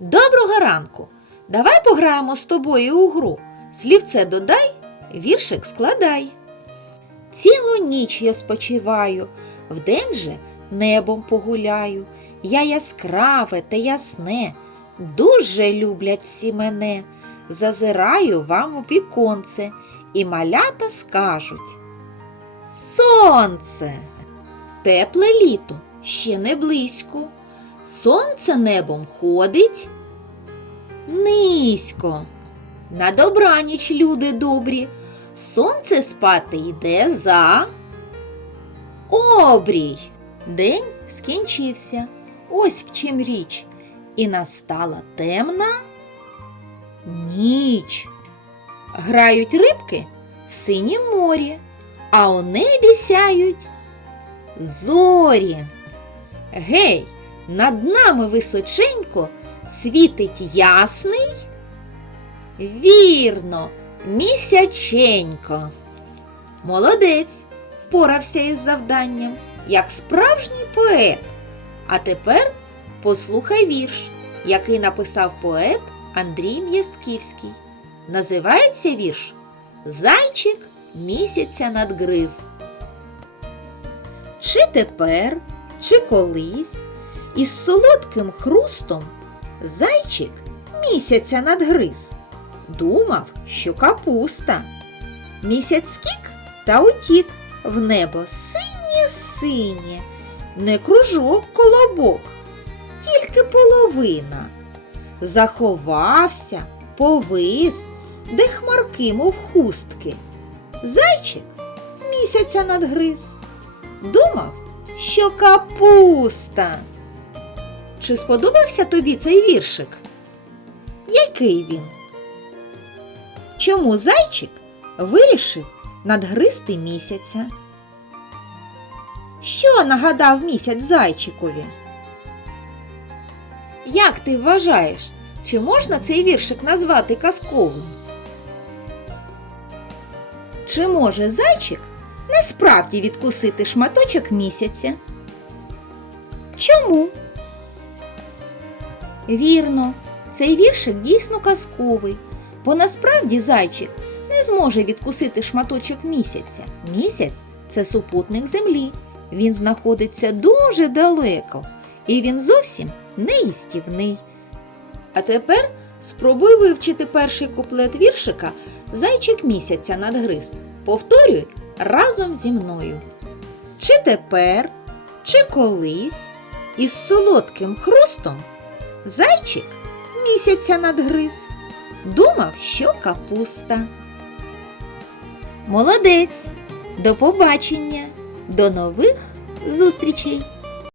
Доброго ранку! Давай пограємо з тобою у гру. Слівце додай, віршик складай. Цілу ніч я спочиваю, вдень же небом погуляю. Я яскраве та ясне, дуже люблять всі мене. Зазираю вам у віконце, і малята скажуть. Сонце! Тепле літо ще не близько. Сонце небом ходить низько. На добраніч, люди добрі, сонце спати йде за обрій. День скінчився, ось в чим річ, і настала темна ніч. Грають рибки в синім морі, а у небі сяють зорі. Гей, над нами височенько світить ясний. Вірно, місяченько. Молодець, впорався із завданням, як справжній поет. А тепер послухай вірш, який написав поет Андрій М'ястківський. Називається вірш Зайчик місяця надгриз. Чи тепер, чи колись із солодким хрустом зайчик місяця надгриз. Думав, що капуста. Місяць скік та утік в небо синє синє, не кружок колобок, тільки половина. Заховався, повис, де хмарки, мов хустки. Зайчик місяця надгриз. Думав, що капуста. Чи сподобався тобі цей віршик? Який він? Чому зайчик вирішив надгризти місяця? Що нагадав місяць зайчикові? Як ти вважаєш, чи можна цей віршик назвати казковим? Чи може зайчик насправді відкусити шматочок місяця? Чому? Вірно, цей віршик дійсно казковий, бо насправді зайчик не зможе відкусити шматочок місяця. Місяць це супутник землі. Він знаходиться дуже далеко, і він зовсім не їстівний. А тепер спробуй вивчити перший куплет віршика Зайчик місяця надгриз. Повторюй разом зі мною. Чи тепер, чи колись із солодким хрустом зайчик місяця надгриз. Думав, що капуста. Молодець! До побачення! До нових зустрічей!